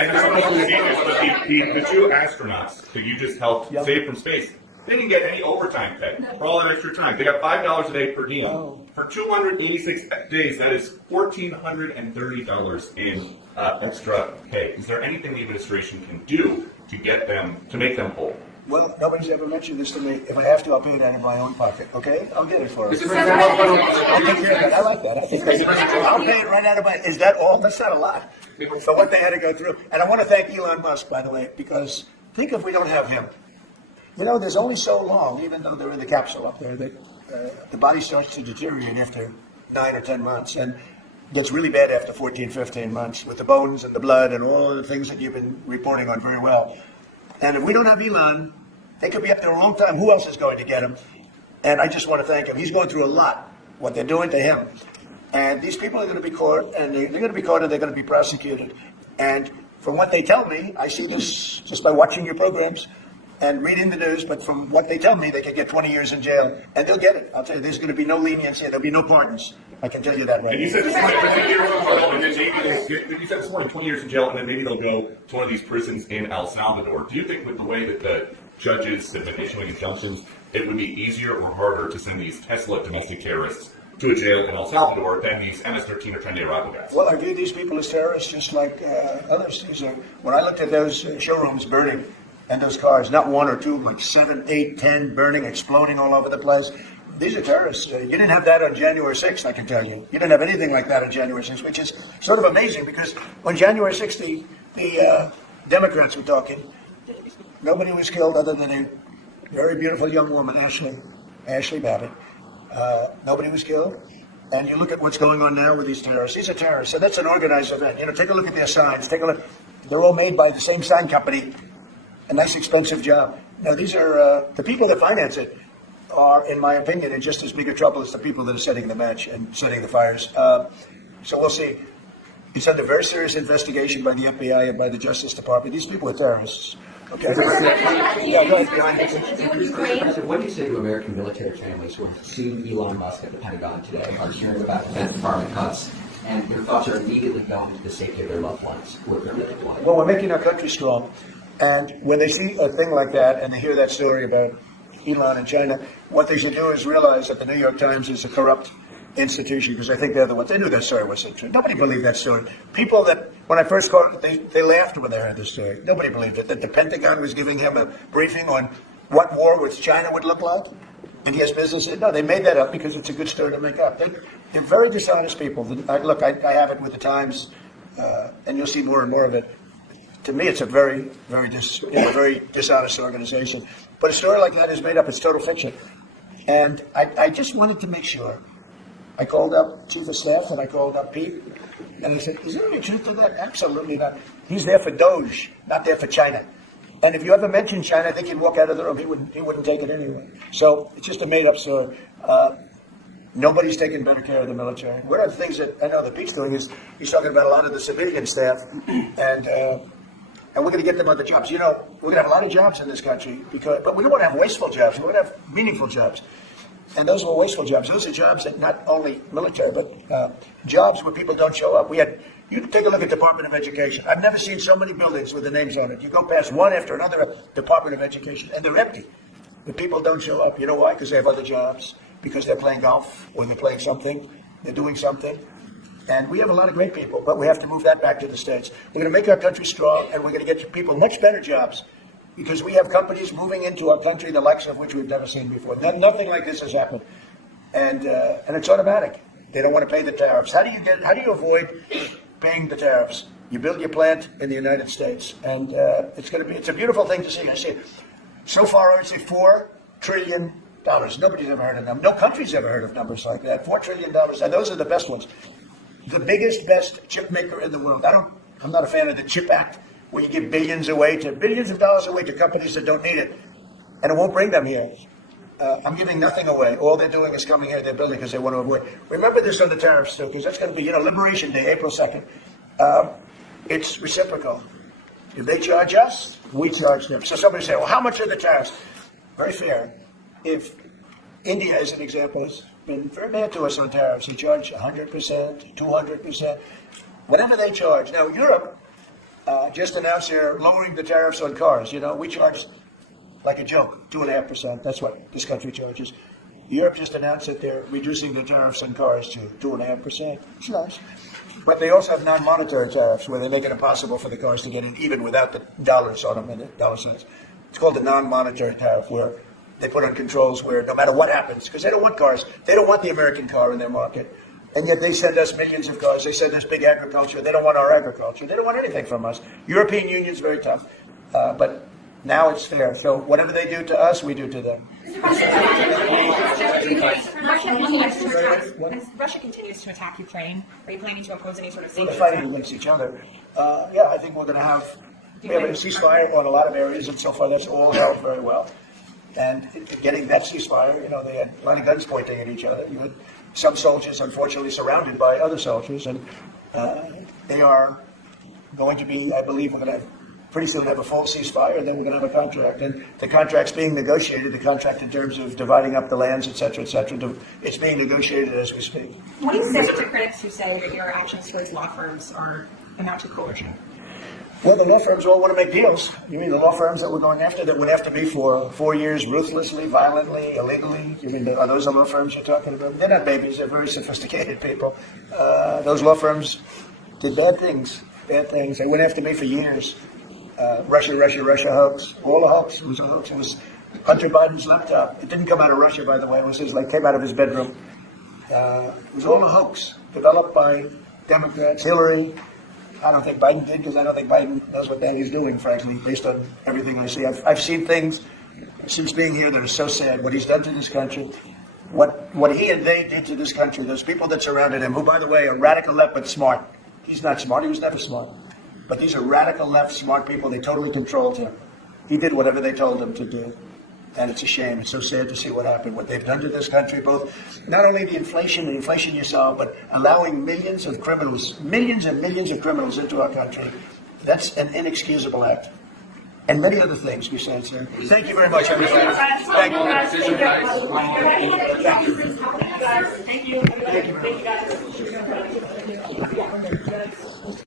I just don't know if you've seen this, but the two astronauts that you just helped save from space, they didn't get any overtime pay for all that extra time. They got $5 a day per diem. For 286 days, that is $1,430 in extra pay. Is there anything the administration can do to get them, to make them whole? Well, nobody's ever mentioned this to me. If I have to, I'll pay it out of my own pocket. Okay? I'll get it for us. I'll take care of that. I like that. I'll pay it right out of my. Is that all? That's not a lot for what they had to go through. And I want to thank Elon Musk, by the way, because think if we don't have him. You know, there's only so long, even though they're in the capsule up there, that the body starts to deteriorate after 9 or 10 months, and gets really bad after 14, 15 months with the bones and the blood and all of the things that you've been reporting on very well. And if we don't have Elon, they could be up there a long time. Who else is going to get him? And I just want to thank him. He's going through a lot, what they're doing to him. And these people are going to be caught, and they're going to be caught, and they're going to be prosecuted. And from what they tell me, I see this just by watching your programs and reading the news, but from what they tell me, they could get 20 years in jail, and they'll get it. I'll tell you, there's going to be no leniency. There'll be no pardons. I can tell you that right now. And you said this morning, 20 years in jail, and then maybe you said this morning, 20 years in jail, and then maybe they'll go to one of these prisons in El Salvador. Do you think with the way that the judges have been issuing injunctions, it would be easier or harder to send these Tesla domestic terrorists to a jail in El Salvador than these MS-13 or Tren de Aragua guys? Well, I view these people as terrorists just like others. When I looked at those showrooms burning, and those cars, not one or two, like 7, 8, 10 burning, exploding all over the place. These are terrorists. You didn't have that on January 6th, I can tell you. You didn't have anything like that on January 6th, which is sort of amazing because on January 6th, the Democrats were talking. Nobody was killed other than a very beautiful young woman, Ashley Babbitt. Nobody was killed. And you look at what's going on now with these terrorists. These are terrorists. So that's an organized event. You know, take a look at their signs. Take a look. They're all made by the same sign company. A nice expensive job. Now these are the people that finance it are, in my opinion, in just as big a trouble as the people that are setting the match and setting the fires. So we'll see. It's under very serious investigation by the FBI and by the Justice Department. These people are terrorists. Okay. Yeah, go ahead. What do you say to American military families who sued Elon Musk at the Pentagon today, are hearing about Defense Department cuts, and your thoughts are immediately going to the safety of their loved ones who are living life? Well, we're making our country strong. And when they see a thing like that and they hear that story about Elon and China, what they should do is realize that the New York Times is a corrupt institution, because I think they're the ones. They knew that story wasn't true. Nobody believed that story. People that, when I first called it, they laughed when they heard the story. Nobody believed it. That the Pentagon was giving him a briefing on what war with China would look like, and he has business. No, they made that up because it's a good story to make up. They're very dishonest people. Look, I have it with the Times, and you'll see more and more of it. To me, it's a very, very dishonest organization. But a story like that is made up. It's total fiction. And I just wanted to make sure. I called up Chief of Staff and I called up Pete. And I said, is there any truth to that? Absolutely not. He's there for Doge, not there for China. And if you ever mention China, I think he'd walk out of the room. He wouldn't take it anyway. So it's just a made-up story. Nobody's taking better care of the military. One of the things that I know that Pete's doing is he's talking about a lot of the civilian staff, and we're going to get them other jobs. You know, we're going to have a lot of jobs in this country, but we don't want to have wasteful jobs. We want to have meaningful jobs. And those were wasteful jobs. Those are jobs that not only military, but jobs where people don't show up. You take a look at Department of Education. I've never seen so many buildings with the names on it. You go past one after another Department of Education, and they're empty. The people don't show up. You know why? Because they have other jobs. Because they're playing golf, or they're playing something. They're doing something. And we have a lot of great people, but we have to move that back to the States. We're going to make our country strong, and we're going to get people much better jobs, because we have companies moving into our country, the likes of which we've never seen before. Nothing like this has happened, and it's automatic. They don't want to pay the tariffs. How do you avoid paying the tariffs? You build your plant in the United States, and it's a beautiful thing to see. I see. So far, I would say $4 trillion. Nobody's ever heard of them. No country's ever heard of numbers like that. $4 trillion, and those are the best ones. The biggest, best chip maker in the world. I'm not a fan of the Chip Act, where you give billions of dollars away to companies that don't need it, and it won't bring them here. I'm giving nothing away. All they're doing is coming here, they're building because they want to avoid. Remember this on the tariffs, too, because that's going to be, Liberation Day, April 2nd. It's reciprocal. If they charge us, we charge them. So somebody say, well, how much are the tariffs? Very fair. If India, as an example, has been very bad to us on tariffs, they charge 100%, 200%, whatever they charge. Now, Europe, just announced they're lowering the tariffs on cars. You know, we charge like a joke, 2.5%. That's what this country charges. Europe just announced that they're reducing the tariffs on cars to 2.5%. It's nice. But they also have non-monetary tariffs where they make it impossible for the cars to get in even without the dollars on them in it, dollar cents. It's called the non-monetary tariff where they put on controls where no matter what happens, because they don't want cars, they don't want the American car in their market. And yet they send us millions of cars. They send us big agriculture. They don't want our agriculture. They don't want anything from us. European Union's very tough. But now it's fair. So whatever they do to us, we do to them. Russia continues to attack Ukraine. Are you planning to impose any sort of We're sanctions? fighting against each other. Yeah, I think we're going to have a ceasefire on a lot of areas, and so far that's all held very well. And getting that ceasefire, you know, they had a lot of guns pointing at each other. You had some soldiers, unfortunately, surrounded by other soldiers, and they are going to be, I believe, we're going to have pretty soon have a full ceasefire, and then we're going to have a contract. And the contract's being negotiated, the contract in terms of dividing up the lands, et cetera, et cetera. It's being negotiated as we speak. What do you say to critics who say that your actions towards law firms are amount to coercion? Well, the law firms all want to make deals. You mean the law firms that we're going after that went after me for 4 years ruthlessly, violently, illegally? You mean, are those the law firms you're talking about? They're not babies. They're very sophisticated people. Those law firms did bad things. They went after me for years. Russia hoax. All a hoax. It was a hoax. It was Hunter Biden's laptop. It didn't come out of Russia, by the way. It was just like came out of his bedroom. It was all a hoax developed by Democrats. Hillary. I don't think Biden did because I don't think Biden knows what the hell he's doing, frankly, based on everything I see. I've seen things since being here that are so sad. What he's done to this country, what he and they did to this country, those people that surrounded him, who, by the way, are radical left but smart. He's not smart. He was never smart. But these are radical left smart people. They totally controlled him. He did whatever they told him to do. And it's a shame. It's so sad to see what happened, what they've done to this country, both not only the inflation you saw, but allowing millions and millions of criminals into our country. That's an inexcusable act. And many other things besides that. Thank you very much, everybody. Thank you. Thank you.